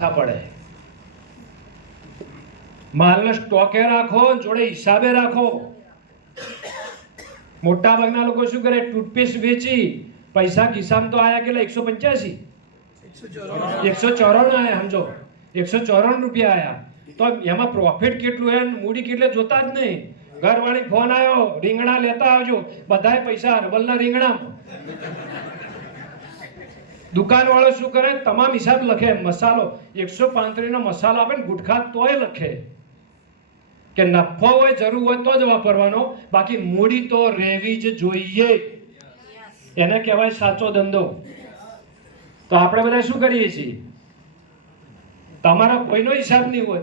પડે. માલને સ્ટોકે રાખો, જોડે હિસાબે રાખો. મોટા ભાગના લોકો શું કરે? ટૂથપેસ્ટ વેચી, પૈસા ખિસ્સામાં તો આયા કેટલા? એકસો પંચ્યાસી? એકસો ચોરાણું આયા, સમજો. એકસો ચોરાણું રૂપિયા આયા. તો એમાં પ્રોફિટ કેટલું હે? મૂડી કેટલે જોતા જ નહીં. ઘરવાળી ફોન આવ્યો રીંગણા લેતા આવજો. બધાય પૈસા હર્બલના રીંગણામાં. દુકાન વાળો શું કરે? તમામ હિસાબ લખે. મસાલો એકસો પાંત્રીસ નો મસાલો આપે ને ગુટખા તોય લખે. કે નફો હોય જરૂર હોય તો જ વાપરવાનો. બાકી મૂડી તો રહેવી જ જોઈએ. એને કહેવાય સાચો ધંધો. તો આપણે બધા શું કરીએ છીએ? તમારો કોઈનો હિસાબ નહીં હોય.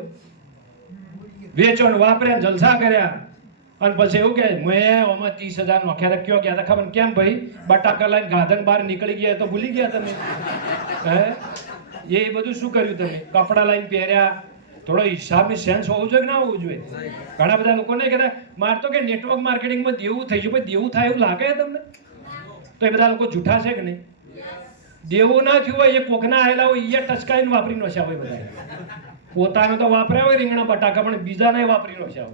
વેચો વાપર્યા જલસા કર્યા. અને પછી એવું કે, મેં આમાં ત્રીસ હજાર નોખ્યા કયો ગયા હતા ખબર કેમ ભાઈ? બટાકા લઈને ગાધન બહાર નીકળી ગયા તો ભૂલી ગયા તમે. હે? એ બધું શું કર્યું તમે? કપડા લઈને પહેર્યા. થોડો હિસાબની સેન્સ હોવું જોઈએ કે ના હોવું જોઈએ? ઘણા બધા લોકો નહીં કહેતા, માર તો કે નેટવર્ક માર્કેટિંગમાં દેવું થઈ ગયું. ભાઈ, દેવું થાય એવું લાગે તમને? તો એ બધા લોકો જૂઠા છે કે નહીં? દેવું ના થયું હોય, એ કોકના આવેલા હોય એ ટચકાઈને વાપરી નો હોય બધા પોતાનો તો વાપર્યા હોય રીંગણા બટાકા, પણ બીજાને વાપરી નો હોય.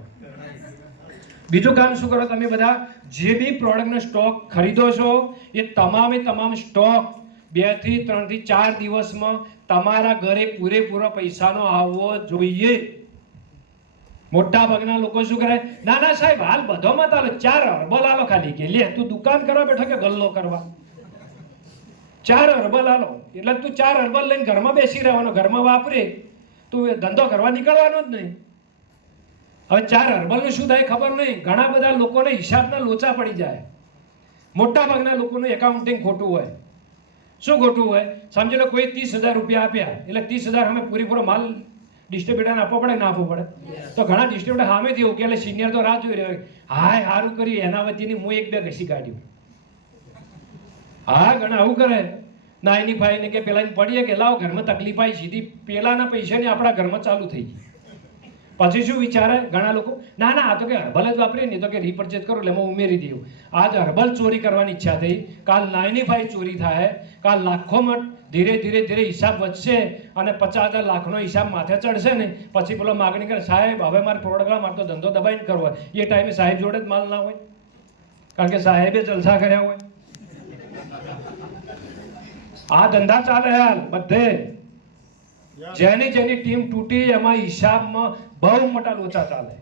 બીજું કામ શું કરો તમે બધા? જે બી પ્રોડક્ટનો સ્ટોક ખરીદો છો, એ તમામે તમામ સ્ટોક બેથી ત્રણથી ચાર દિવસમાં તમારા ઘરે પૂરેપૂરો પૈસાનો આવવો જોઈએ. મોટા ભાગના લોકો શું કરે? ના ના, સાહેબ, હાલ બધો મત આલો. ચાર હર્બલ આલો ખાલી કે લે, તું દુકાન કરવા બેઠો કે ગલ્લો કરવા? ચાર હર્બલ આલો. એટલે તું ચાર હર્બલ લઈને ઘરમાં બેસી રહેવાનો, ઘરમાં વાપરે. તું ધંધો કરવા નીકળવાનો જ નહીં. હવે ચાર હર્બલનું શું થાય ખબર નહીં. ઘણા બધા લોકોને હિસાબના લોચા પડી જાય. મોટા ભાગના લોકોનું એકાઉન્ટિંગ ખોટું હોય. શું ખોટું હોય? સમજી લો કોઈ ત્રીસ હજાર રૂપિયા આપ્યા એટલે ત્રીસ હજાર અમે પૂરેપૂરો માલ ડિસ્ટ્રીબ્યુટરને આપવો પડે ના આપવો પડે? તો ઘણા ડિસ્ટ્રીબ્યુટર સામેથી એવું કે એટલે સિનિયર તો રાહ જોઈ રહ્યો હોય. સારું કર્યું એના વતીની હું એક બે ઘસી કાઢ્યું. હા ઘણા આવું કરે. ના એની ભાઈને કે પેલા પડીએ કે લાવો ઘરમાં તકલીફ આવી સીધી પેલાના પૈસાની આપણા ઘરમાં ચાલુ થઈ ગઈ. પછી શું વિચારે? ઘણા લોકો, ના ના, આ તો કે હર્બલ જ વાપરીએ નહીં તો કે રિપર્ચેસ કરો એટલે એમાં ઉમેરી દઉં. આજ હર્બલ ચોરી કરવાની ઈચ્છા થઈ. કાલ નાઇની ફાઈ ચોરી થાય. કાલ લાખોમાં ધીરે ધીરે ધીરે હિસાબ વધશે અને પચાસ હજાર લાખનો હિસાબ માથે ચડશે ને પછી પેલો માગણી કરે, સાહેબ, હવે મારે પ્રોડક્ટ મારે તો ધંધો દબાઈને કરવો એ ટાઈમે સાહેબ જોડે જ માલ ના હોય. કારણ કે સાહેબે જલસા કર્યા હોય. આ ધંધા ચાલે હાલ, બધે. જેની જેની ટીમ તૂટી એમાં હિસાબમાં બહુ મોટા લોચા ચાલે.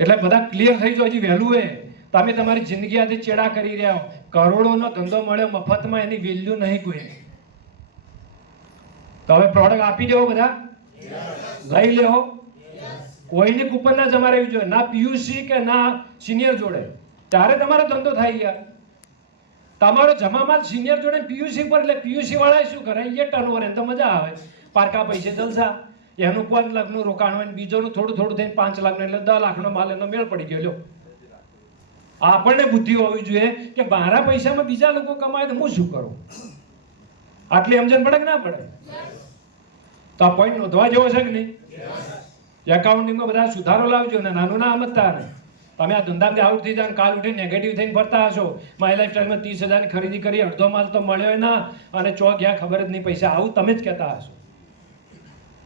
એટલે બધા ક્લિયર થઈ જાય હજી વહેલું એ. તમે તમારી જિંદગી આજે ચેડા કરી રહ્યા હો. કરોડોનો ધંધો મળ્યો મફતમાં એની વેલ્યુ નહીં કોઈ. તો હવે પ્રોડક્ટ આપી દેવો બધા. લઈ લેવો કોઈની કૂપન ના જમા રહેવી જોઈએ ના પીયુસી કે ના સિનિયર જોડે. ત્યારે તમારો ધંધો થાય યાર. તમારો જમા માલ સિનિયર જોડે પીયુસી પર એટલે પીયુસી વાળા શું કરે? એ ટર્નઓવર એને તો મજા આવે. પારકા પૈસે જલસા. એનું પાંચ લાખનું રોકાણ હોય ને બીજોનું થોડું થોડું થઈને પાંચ લાખનું એટલે દસ લાખનો માલ એનો મેળ પડી ગયો. લ્યો. આપણને બુદ્ધિ હોવી જોઈએ કે મારા પૈસામાં બીજા લોકો કમાય તો હું શું કરું? આટલી સમજણ પડે કે ના પડે? તો આ પોઈન્ટ નોંધવા જેવો છે કે નહીં? એકાઉન્ટિંગમાં બધા સુધારો લાવજો ને નાનું ના સમજતા ને તમે આ ધંધામાંથી આઉટ થઈ જાય કાલ ઉઠી નેગેટિવ થઈને ફરતા હશો માય લાઈફ સ્ટાઈલમાં ત્રીસ હજારની ખરીદી કરી, અડધો માલ તો મળ્યો ના, અને ચો ગયા ખબર જ નહીં પૈસા. આવું તમે જ કહેતા હશો.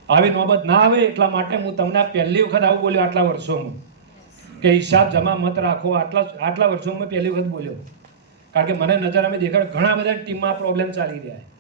આવી નોબત ના આવે એટલા માટે હું તમને પહેલી વખત આવું બોલ્યો આટલા વર્ષોમાં. કે હિસાબ જમા મત રાખો, આટલા આટલા વર્ષોમાં પહેલી વખત બોલ્યો. કારણ કે મને નજર અમે દેખાડ, ઘણા બધા ટીમમાં પ્રોબ્લેમ ચાલી રહ્યા છે.